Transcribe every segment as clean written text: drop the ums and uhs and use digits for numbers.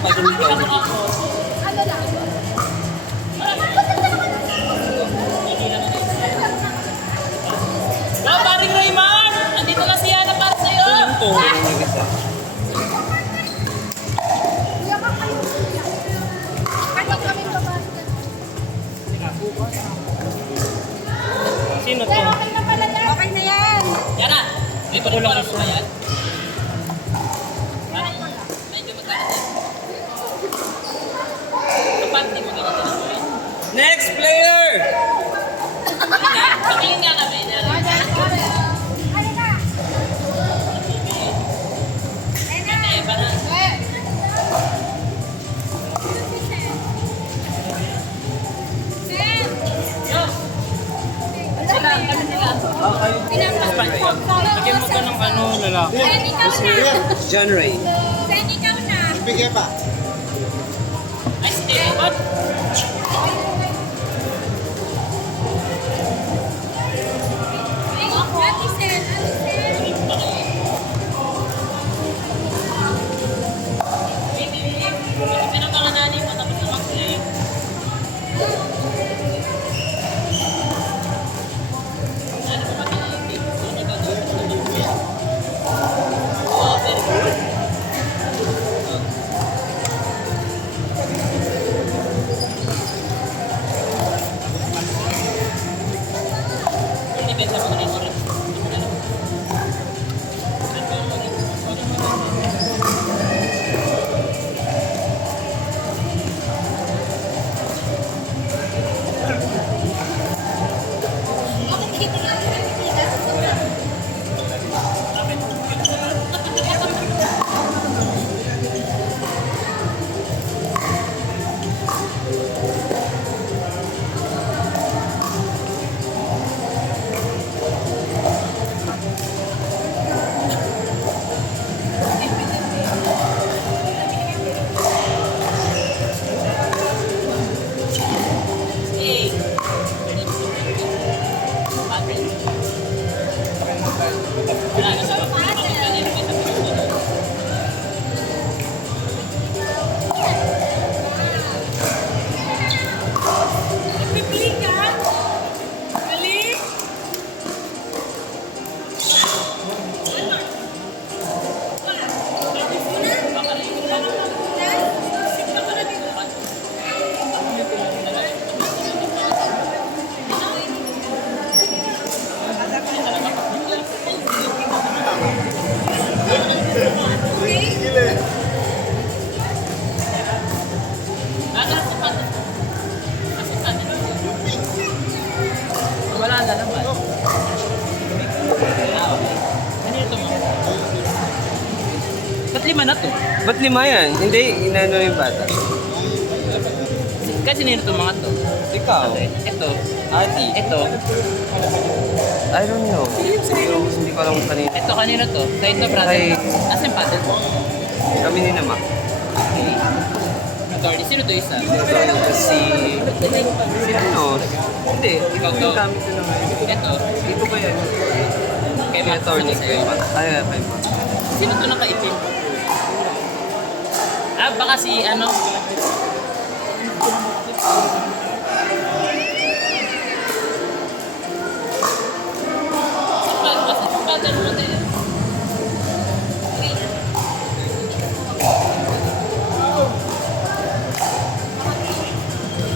pa dun ito. Ano lang? Go, paring Raymond! Andito na si Yana para sa'yo! Ito, nag-isa. Sino to? Okay na pala yan. Okay na yan. Yana! May pagkulang mo ba yan? Parang medyo magkakasin. Kapag di mo ganyan din. Next player! Patingin nga kami. Ano na? Eh, parang... Yo! Sila, ano sila? Bigyan mo ka ng ano, lalaki. Sen, ikaw na. John Ray. Sen, ikaw na. Bigyan pa. Ay, si David. Ate Sen, Ate Sen. Pinabangan nanin mo, tapos na mag-play. Ano ba ba yung oh, very good. Hindi ba sa mga oras? Hey! Pipili ka? Dali. Wala na naman. Ano ito mo? Ba't lima na to? Ba't lima yan? Hindi, inano yung bata. Kasi nino itong mga to. Ikaw, Ito. Ati. Ito. I don't know. Hindi ko alam kung kanina. Ito kanino to? Sa ito, brother. Kay- Asan yung paddle? Kami ni Nama. Okay. Authority. Sino to isa? Si... Si ano? Hindi, ikaw Ito. yung gamit ko naman. Ito. Ito ba yan? Kay Kaya Matt. attorney Sino ko sa'yo? yun. Ay, kay Matt. Sino to nakaitim? Ah, baka si ano? Sa paddle mo din.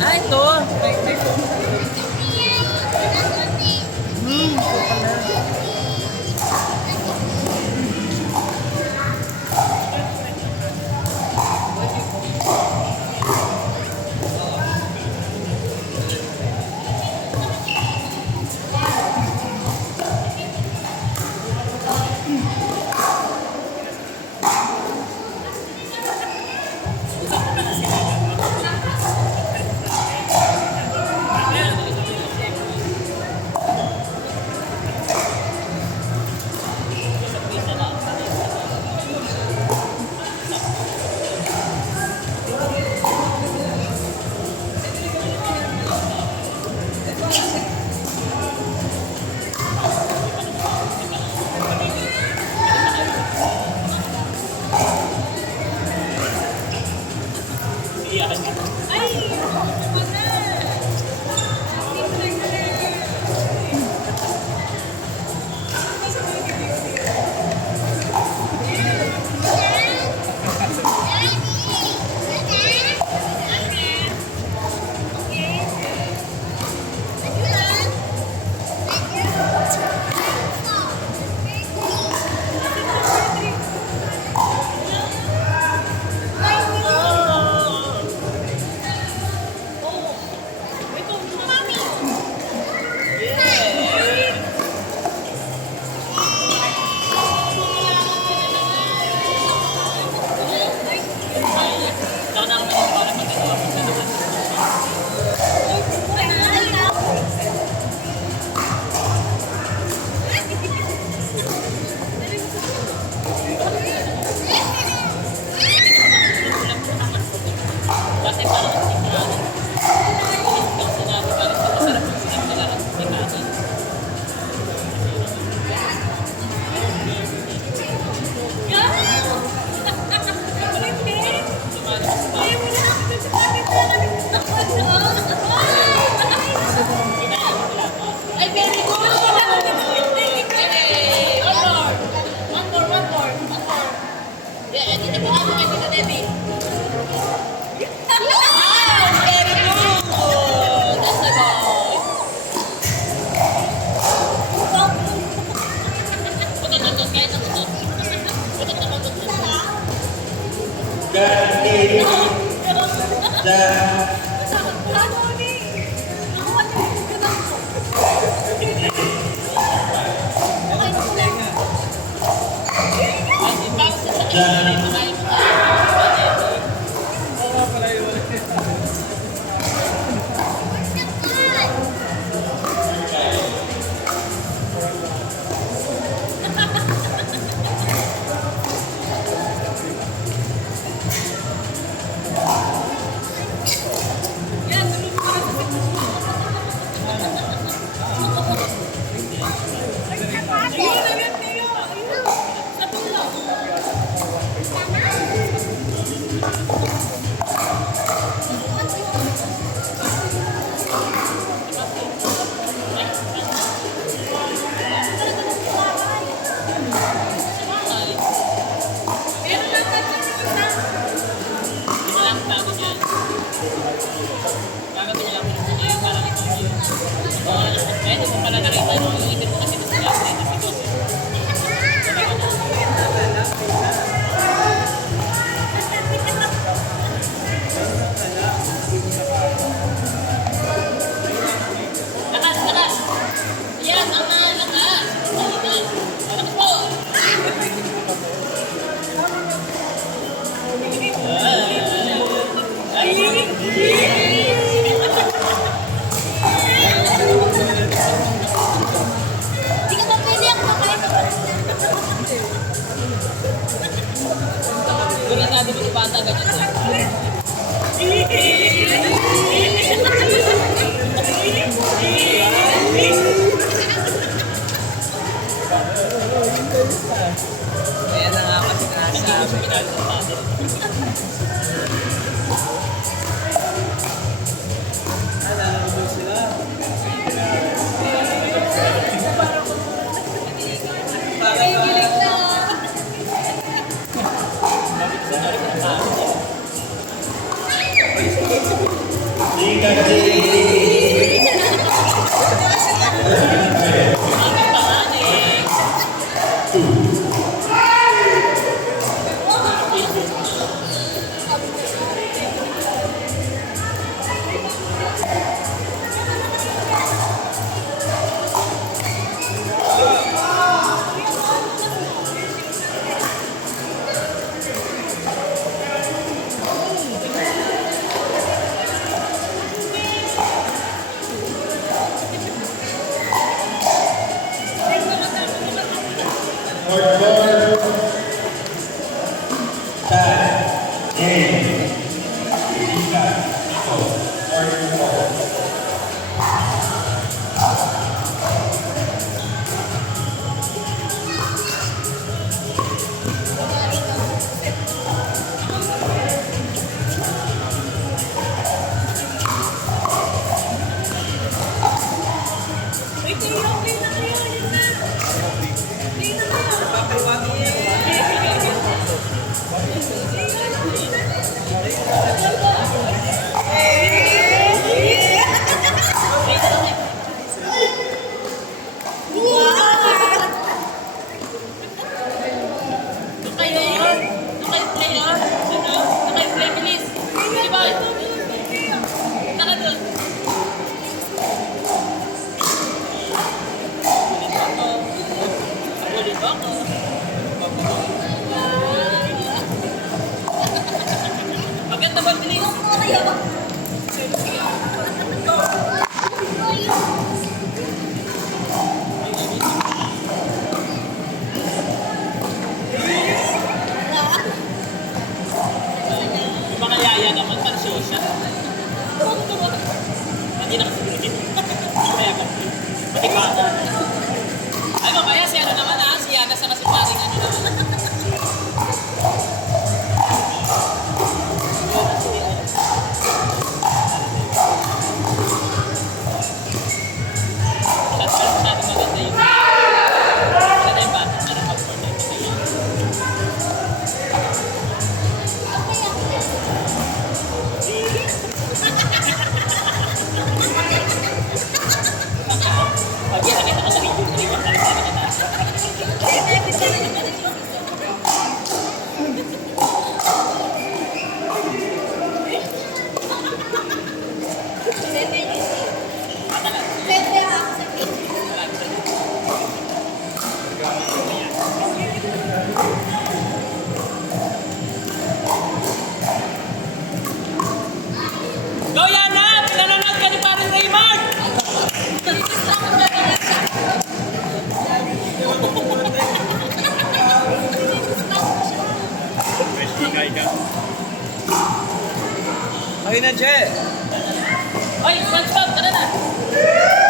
Ah, ito. Ay, wala. Saka na naman yung para magagawa mo siya naman. Kasi parang sigurado. Ikaw sinabi parang sa masarap yung sinig nila at sinabi. Ay, very good! Hey! One more. Yeah, hindi mo ako kay Tita Debbie. Very good! That's the boy. Putot kahit ang putot. Putot na putot. Ay, parang sa sakit na rin. Kumain mo tayo. Yan, tulog ko na sa ayun, ayun, Teo. Ayun. Sa tulog. Meron lang tayo sa isa. Walang bago dyan. Gagawin niya lang pinag niya yung parang ito yun. Pwede mo pala nakita yung ibig mo kasi sa lahat na ito. Lakas! Yan, lakas! Lakas po! Hindi ka ba pwede ako makain? Delikado mo yung bata ganyan. Kaya na nga kasi nasabi. Ika. Ayun na, Che! Oy, SpongeBob, tara na!